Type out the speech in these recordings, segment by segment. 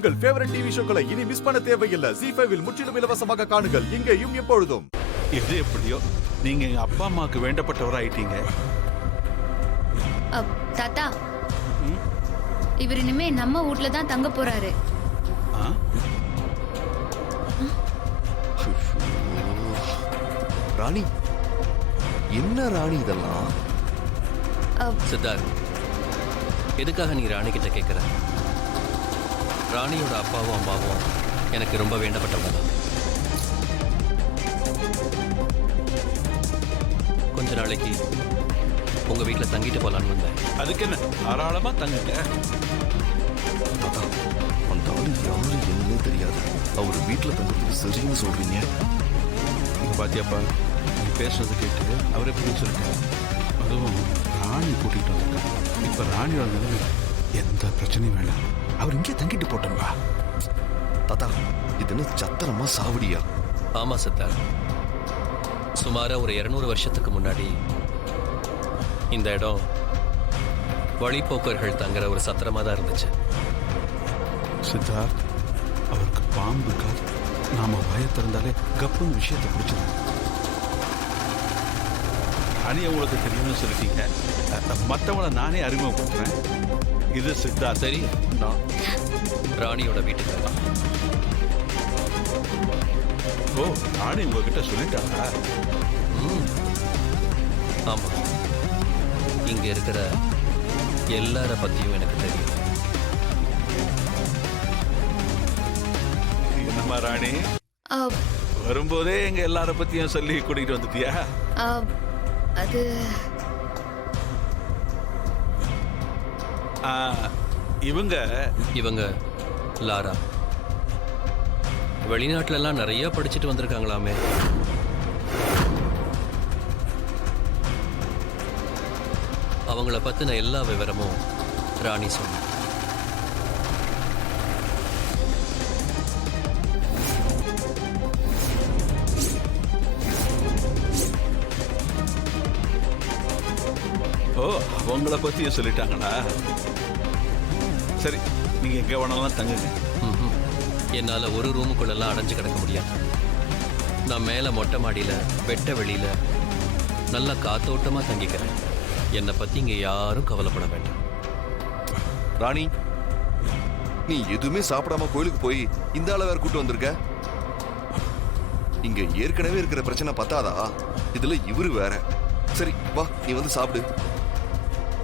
உங்கள் favourite TV ஷோக்களை இனி miss பண்ண தேவையில்லை. ZEE5 இல் முற்றிலும் இலவசமாக காணுங்கள். இங்கேயும் எப்பொழுதும். எது எப்படியோ நீங்க எங்க அப்பா அம்மாவுக்கு வேண்டப்பட்டவர் ஆயிட்டீங்க. தாத்தா, இவர் இனிமே நம்ம வீட்ல தான் தங்க போறாரு. ராணி, என்ன ராணி இதெல்லாம்? சித்தார்த், எதுக்காக நீ ராணி கிட்ட கேட்குற? ராணியோட அப்பாவும் அம்மாவும் எனக்கு ரொம்ப வேண்டப்பட்டவங்க தான். கொஞ்ச நாளைக்கு உங்க வீட்டில் தங்கிட்டு போலான்னு வந்தேன். அதுக்கு என்ன, தாராளமா தங்குங்க. அதான் அந்த ஆளு யாரு என்னன்னே தெரியாது. அவர் வீட்டில் தங்குறதுக்கு சரின்னு சொல்றீங்க. பாத்தியாப்பா, நீ பேசுறது கேட்டு அவரே புரிய சொல்லிட்டாரு. அதுவும் ராணி கூட்டிகிட்டு வந்திருக்காங்க. இப்போ ராணியோட நிலைமை எந்த பிரச்சனையும் வேண்டாம், அவர் இங்கே தங்கிட்டு போட்டோம்பா. தாத்தா, இது என்ன சத்திரமா சாவடியா? ஆமா சித்தார்த், சுமார ஒரு 200 வருஷத்துக்கு முன்னாடி இந்த இடம் வழிப்போக்கர்கள் தங்குற ஒரு சத்திரமா தான் இருந்துச்சு. சித்தார்த், அவருக்கு பாம்பு காது. நாம வாயை திறந்தாலே கப்புன்னு விஷயத்தை பிடிச்சிடும். ராணி உங்களுக்கு தெரியும்னு சொல்லிட்டீங்க, மற்றவங்களை நானே அறிமுகப்படுத்துறேன். இது சித்தார்த். சரி, நான் ராணியோட வீட்டுக்கு வரலாம். ஓ, ராணி உங்ககிட்ட சொல்லிட்டாங்க? ஆமா, இங்க இருக்கிற எல்லார பத்தியும் எனக்கு தெரியும். என்னம்மா ராணி, வரும்போதே எங்க எல்லார பத்தியும் சொல்லி கூட்டிட்டு வந்துட்டியா? அது இவங்க லாரா. வெளிநாட்டுல எல்லாம் நிறைய படிச்சுட்டு வந்திருக்காங்களாமே. அவங்கள பத்தின எல்லா விவரமும் ராணி சொன்ன. ஓ, அவங்கள பத்தியும் சொல்லிட்டாங்களா? சரி, நீங்க எங்க வேணாலும் தங்குங்க. என்னால ஒரு ரூமுக்குள்ளெல்லாம் அடைஞ்சு கிடக்க முடியாது. நான் மேல மொட்டை மாடியில வெட்ட வெளியில நல்லா காத்தோட்டமா தங்கிக்கிறேன். என்னை பத்தி இங்க யாரும் கவலைப்பட வேண்டாம். ராணி, நீ எதுவுமே சாப்பிடாம கோயிலுக்கு போய் இந்த ஆள வேற கூட்டு வந்திருக்க. இங்க ஏற்கனவே இருக்கிற பிரச்சனை பத்தாதா? இதுல இவரு வேற. சரி வா, நீ வந்து சாப்பிடு.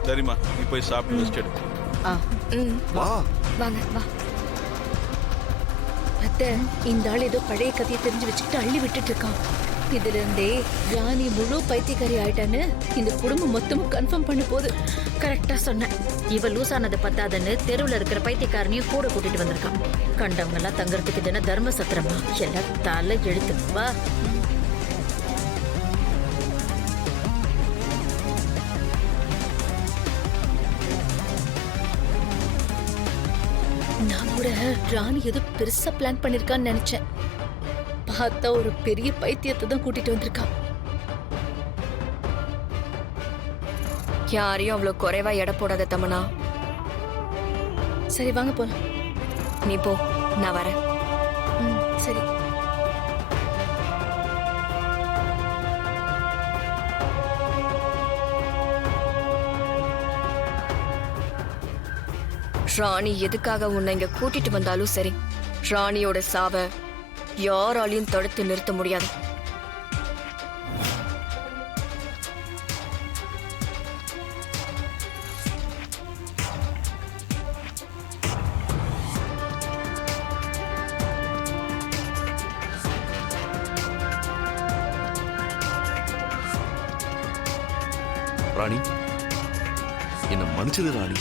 சரிம்மா, நீ போய் சாப்பிட்டு ரெஸ்ட் எடு. வா, வாங்க வா. அத்தை, இந்த ஆள் ஏதோ பழைய கதையை தெரிஞ்சு வச்சுக்கிட்டு அள்ளி விட்டுட்டு இருக்கான். இதுல இருந்தே ராணி முழு பைத்தியக்காரி ஆயிட்டான்னு இந்த குடும்பம் மொத்தமும் கன்ஃபார்ம் பண்ண போது. கரெக்டா சொன்ன. இவ லூசானது பத்தாதுன்னு தெருவுல இருக்கிற பைத்தியக்காரனையும் கூட கூட்டிட்டு வந்திருக்கான். கண்டவங்க எல்லாம் தங்கறதுக்கு இதுன தர்ம சத்திரமா? எல்லாம் தலை எழுத்து. வா. நான் கூட ராணி ஏதோ பெருசா பிளான் பண்ணிருக்கான்னு நினைச்சேன். பார்த்தா ஒரு பெரிய பைத்தியத்தை தான் கூட்டிட்டு வந்திருக்கான். யாரையும் அவ்வளவு குறைவா எடை போடாத தமனா. சரி வாங்க போலாம். நீ போ, நான் வரேன். சரி. ராணி எதுக்காக உன்னை இங்க கூட்டிட்டு வந்தாலும் சரி, ராணியோட சாவை யாராலையும் தடுத்து நிறுத்த முடியாது. ராணி, என்ன மன்னிச்சது ராணி.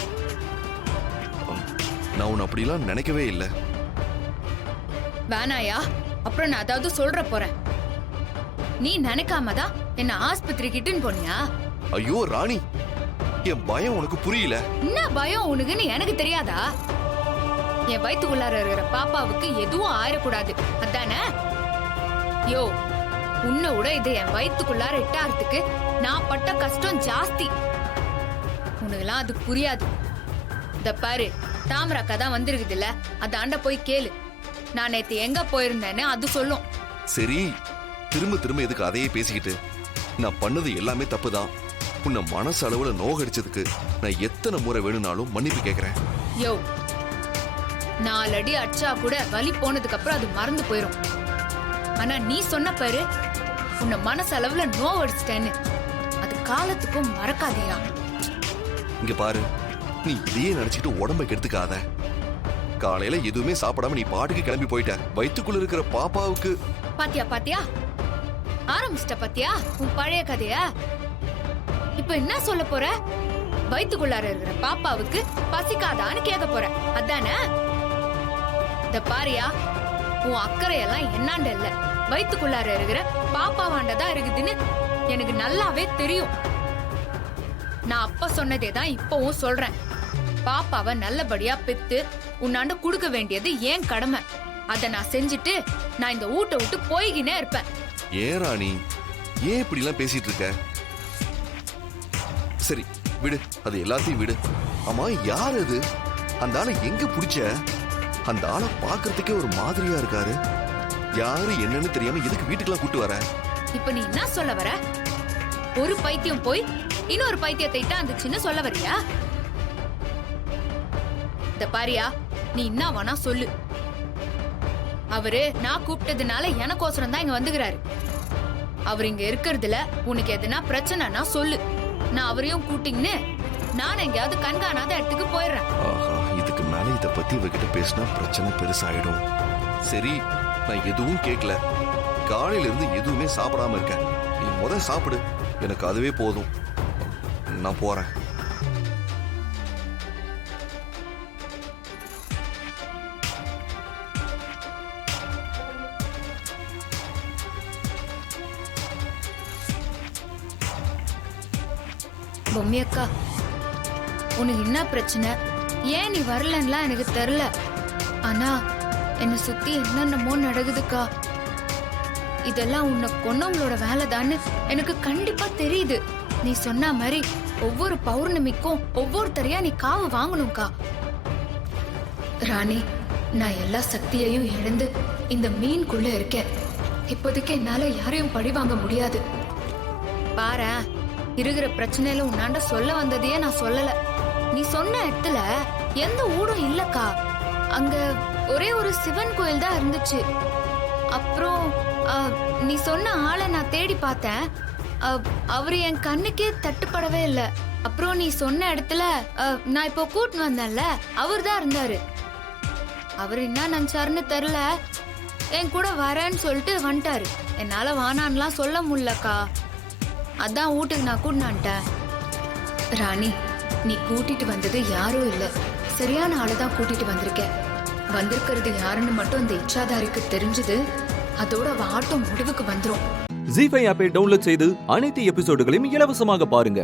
நான் உன்னை அப்படிலாம் நினைக்கவே இல்லை. வேணாயா, அப்புறம் நான் அதாவது சொல்ற போறேன். நீ நினைக்காமதான் என்ன ஆஸ்பத்திரிக்கிட்டுன்னு போனியா? ஐயோ ராணி, என் பயம் உனக்கு புரியல. என்ன பயம் உனக்குன்னு எனக்கு தெரியாதா? என் வயிற்றுக்குள்ளார இருக்கிற பாப்பாவுக்கு எதுவும் ஆயிடக்கூடாது, அதானே? யோ, உன்னை விட இது என் வயிற்றுக்குள்ளார இட்டாகிறதுக்கு நான் பட்ட கஷ்டம் ஜாஸ்தி. உனக்குலாம் அது புரியாது. இந்த பாரு, தாமராக்கா தான் வந்திருக்குதுல்ல, அதாண்ட போய் கேளு. நான் நேத்து எங்க போயிருந்தேன்னு அது சொல்லும். சரி, திரும்ப திரும்ப எதுக்கு அதையே பேசிக்கிட்டு? நான் பண்ணது எல்லாமே தப்புதான். உன்னை மனசு அளவுல நோகடிச்சதுக்கு நான் எத்தனை முறை வேணும்னாலும் மன்னிப்பு கேட்கிறேன். யோ, 4 அடி அடிச்சா கூட வலி போனதுக்கு அப்புறம் அது மறந்து போயிரும். ஆனா நீ சொன்ன பாரு, உன்னை மனசளவுல நோவடிச்சிட்டேன்னு, அது காலத்துக்கும் மறக்காதியா. இங்க பாரு, நீ இதையே நினைச்சிட்டு உடம்பை கெடுத்துக்காத. காலையில எதுவுமே சாப்பிடாம நீ பாட்டுக்கு கிளம்பி போயிட்ட. வயிற்றுக்குள்ள இருக்கிற பாப்பாவுக்கு பாத்தியா ஆரம்பிச்சிட்ட பாத்தியா உன் பழைய கதையா? இப்ப என்ன சொல்ல போற? வயிற்றுக்குள்ளார இருக்கிற பாப்பாவுக்கு பசிக்காதான்னு கேட்க போற, அதானே? இந்த பாரியா, உன் அக்கறையெல்லாம் என்னாண்ட இல்ல, வயிற்றுக்குள்ளார இருக்கிற பாப்பாவாண்டதான் இருக்குதுன்னு எனக்கு நல்லாவே தெரியும். நான் அப்ப சொன்னதே தான் இப்பவும் சொல்றேன். பாப்பாவை நல்லபடியா பெத்து உன்னாண்ட குடுக்க வேண்டியது ஏன் கடமை. அத நான் செஞ்சுட்டு நான் இந்த வீட்டை விட்டு போய்கினே இருப்பேன். ஏன் ராணி, ஏன் இப்படி எல்லாம் பேசிட்டு இருக்க? சரி விடு, அது எல்லாத்தையும் விடு. ஆமா, யார் அது? அந்த ஆளை எங்க பிடிச்ச? அந்த ஆளை பாக்குறதுக்கே ஒரு மாதிரியா இருக்காரு. யாரு என்னன்னு தெரியாம எதுக்கு வீட்டுக்கெல்லாம் கூட்டு வர? இப்ப நீ என்ன சொல்ல வர? ஒரு பைத்தியம் போய் இன்னொரு பைத்தியத்தை இருந்துச்சுன்னு சொல்ல வரியா? இந்த பாரியா, நீ என்ன வேணா சொல்லு. அவரு நான் கூப்பிட்டதுனால எனக்கோசரம் தான் இங்க வந்துகிறாரு. அவர் இங்க இருக்கிறதுல உனக்கு எதுனா பிரச்சனைனா சொல்லு. நான் அவரையும் கூட்டிங்கன்னு நான் எங்கேயாவது கண்காணாத இடத்துக்கு போயிடுறேன். ஆஹா, இதுக்கு மேல இத பத்தி இவகிட்ட பேசினா பிரச்சனை பெருசாயிடும். சரி, நான் எதுவும் கேட்கல. காலையில இருந்து எதுவுமே சாப்பிடாம இருக்கேன். நீ முத சாப்பிடு, எனக்கு அதுவே போதும். நான் போறேன். பொம்மி அக்கா, உனக்கு என்ன பிரச்சனை? ஏன் நீ வரலன்னா எனக்கு தெரியல. ஆனா என்னை சுத்தி என்னென்னமோ நடக்குதுக்கா. இதெல்லாம் உன்னை கொன்னவங்களோட வேலை தான்னு எனக்கு கண்டிப்பா தெரியுது. நீ சொன்ன மாதிரி ஒவ்வொரு பௌர்ணமிக்கும் ஒவ்வொருத்தரையா நீ காவு வாங்கணும்க்கா. ராணி, நான் எல்லா சக்தியையும் இழந்து இந்த மீன்குள்ள இருக்கேன். இப்போதைக்கு என்னால யாரையும் பழி வாங்க முடியாது. பாரு, இருக்கிற பிரச்சனையில உன்னாண்ட சொல்ல வந்ததையே நான் சொல்லல. நீ சொன்ன இடத்துல எந்த ஊடும் இல்லக்கா. அங்க ஒரே ஒரு சிவன் கோயில் தான் இருந்துச்சு. அப்புறம் நீ சொன்ன ஆளை நான் தேடி பார்த்தேன். அவரு என் கண்ணுக்கே தட்டுப்படவே இல்லை. அப்புறம் நீ சொன்ன இடத்துல நான் இப்போ கூட்டின்னு வந்தேன்ல, அவர் தான் இருந்தாரு. அவர் என்ன நினைச்சாருன்னு தெரியல, என் கூட வரேன்னு சொல்லிட்டு வந்துட்டாரு. என்னால வானான்லாம் சொல்ல முடியலக்கா. அதான் வீட்டுக்கு நான் கூட்டினான்ட்டேன். ராணி, நீ கூட்டிட்டு வந்தது யாரும் இல்ல, சரியான ஆளுதான் கூட்டிட்டு வந்திருக்க. வந்திருக்கிறது யாருன்னு மட்டும் அந்த இச்சாதாரிக்கு தெரிஞ்சது, அதோட ஆட்டம் முடிவுக்கு வந்துரும். ஜீ5 ஆப்பை டவுன்லோட் செய்து அனைத்து எபிசோடுகளையும் இலவசமாக பாருங்க.